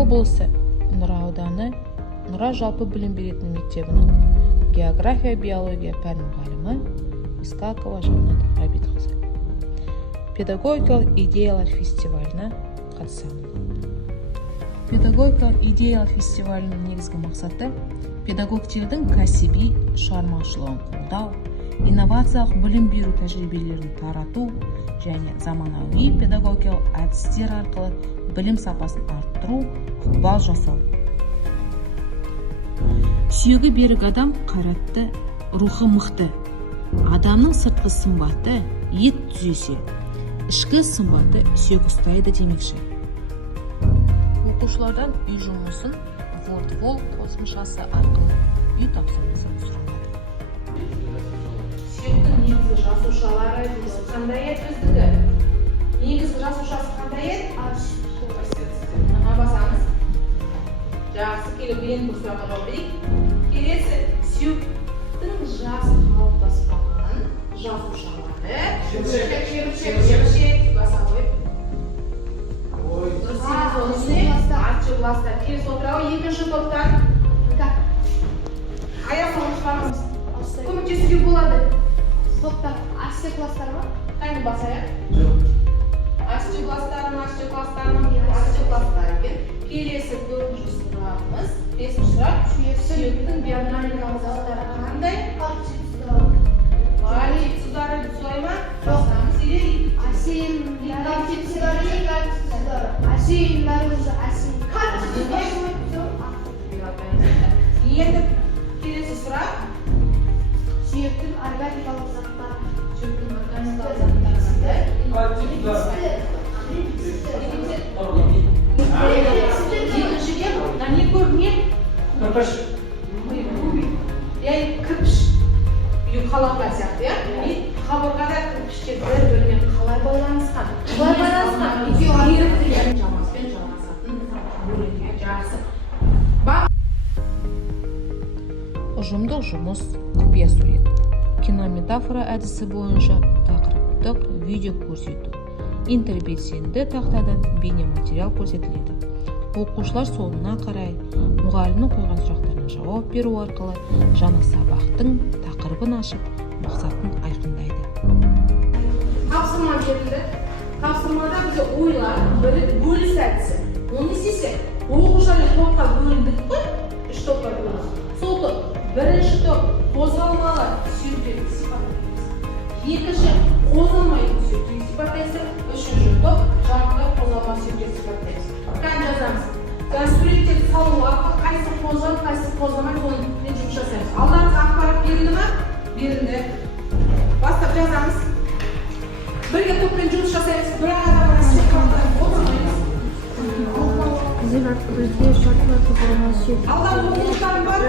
облысы Нұра ауданы Нұра жалпы білім беретін мектебінің география биология пән мұғалімі Искакова Жаннат Ғабитқызы. Педагогикалық идеялар фестиваліне қатысамын. Педагогикалық идеялар фестивалінің негізгі мақсаты педагогтердің кәсіби шығармашылығын қолдау, инновациялық білім беру тәжірибелерін тарату және заманауи педагогикалық әдістер арқылы білім сапасын арттыру, ықпал жасау. Сүйегі берік адам қайратты, рухы мықты. Адамның сыртқы сымбаты ет түзесе, ішкі сымбаты сүйек ұстайды демекші. Оқушылардан үй жұмысын WordWall қосымшасы арқылы үй тапсырмасы сұралады. Сүйектің негізгі жасушалары қандай ет өздігі? Негізгі жасушасы қандай ет? Басамыз. Жақсы, келіп ең бұл сұраққа жауап берейік. Келесі, сүйектің жасы қалыптаспаған жасушалары. Жемшек, баса қойып. Артшыгластар. Келесі отырауы екінші топтан. Аяққа ұшпамыз. Көмектесуге болады. Топтан астекластар ма? Қайын басайық? Жоқ. Астекластар екен. Келесі төртінші сұрағымыз. Бесінші сұрақ. Сүйектің биологиялық заттары қандай? Валид судары солай ма? Басамыз или? Асин, енді келесі сұрақ. Сүйектің органикалық заттары. Екіншіге не көрінген? Кірпіш. Кірпіш. Қаламға сияқты, қабырғада кірпіштер бір-бірімен қалай байланысқан? Жамаспен жалғасатын бөлімге жақсы. Ұжымдық жұмыс, құпия сурет. Кинометафора әдісі бойынша тақырыптық видео көрсету. Интербелсенді тақтадан бейнематериал көрсетіледі. Оқушылар соңына қарай мұғалімнің қойған сұрақтарына жауап беру арқылы жаңа сабақтың тақырыбын ашып, мақсатын айқындайды. Тапсырма берілді. Тапсырмада бізде ойлар бөліс әдісі. Оны істесек, оқушылар топқа бөліндік қой, үш топқа бөлінді. Сол топ, бірінші топ қозғалмалы сүйектегі сипаттаймыз. Екінші қозғалмайтын сүйектегі сипаттаймыз. Үшінші топ жарықта қозғалмалы сүйектегі сипаттаймыз. Қай жазамыз? Суреттерді салу арқылы қайсы қозғалып, қайсы қозғалмайды, оны жұмыс жасаймыз. Алдарыңызға ақпарат берілді ме? Берілді. Бастап жазамыз. Бірге топпен жұмыс жасаймыз. Бір адамға сүйектері қозғалмаймыз. Алдан оқулықтарым бар.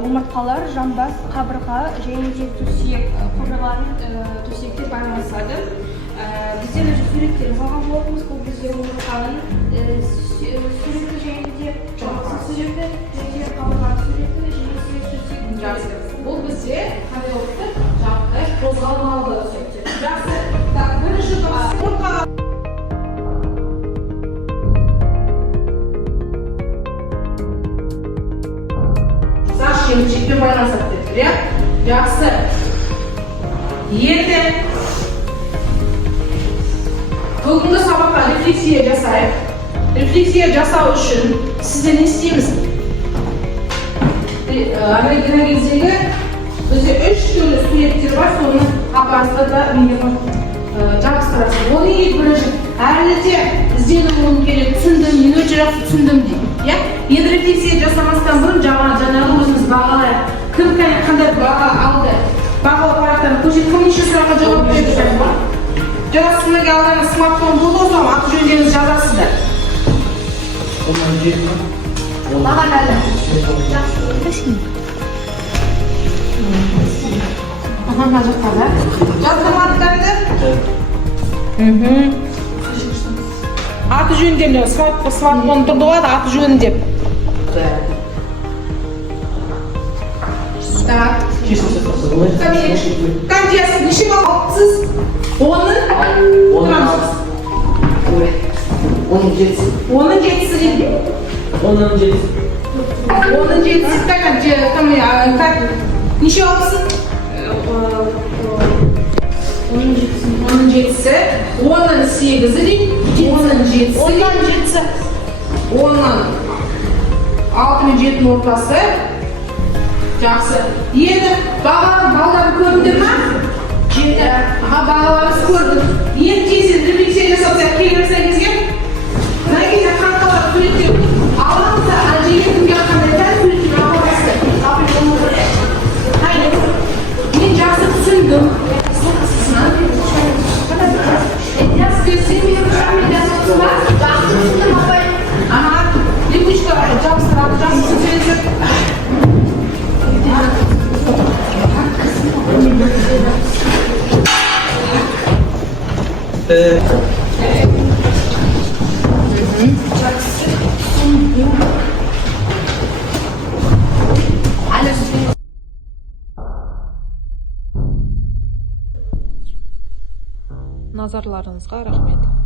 Омыртқалар, жамбас, қабырға және де төсек төсекте байланысады. Біздер суреттерін салған болатынбыз. Бұл бізде омыртқаның суреті және де жамбастың суреті, және де қабырғаның суреті және де төсек. Бұл бізде қадалықты жағдай қозғалмалы төсектер. Жақсы. Бірінші топ. Шемшекпен байланысады деді, иә? Жақсы. Енді бүгінгі сабаққа рефлексия жасайық. Рефлексия жасау үшін сізден не істейміз? Amerika'dan gezdiğinde bize 3 türlü suretler var, sonra kapasında da minimum jabstırası. Onu ilk birinci, әрлете ізденіп болуым керек, түсіндім, мен өте жақсы түсіндім дейді. Иә? Енді рефлексия жасамастан бұрын жаңағы өзіміз бағалайық. Кім қандай баға алды? Бағалы парақтарын көрсетіп, кім неше сұраққа жауап береді екен ба? Жарасымдagi алдарыңыз смартфон болды, о zaman аты жөндеріңізді жазасыздар. Маған әлі. Мына жақта да. Жаздым аттарды. Аты жөндемді, смартфон тұрды ғой, аты жөнін деп. Так. Қанжасы, неше балықсыз? Оның жетісі дейді. Оның жетісі неше балықсыз? Onun жетісі, оның сегізі дейді, оның жетісі, оның 6 мен 7 ортасы. Жақсы. Енді бағаларын көрдіңдер ма? Жеті. Бағаларымыз көрдік. Енді тезірек рефлексия жасап келер сәйкеске. Мына кезде қанқалар суреттер аламызда, әжеге кімге қандай тән суреттер аламызды. Мен жақсы түсіндім. Назарларыңызға рахмет.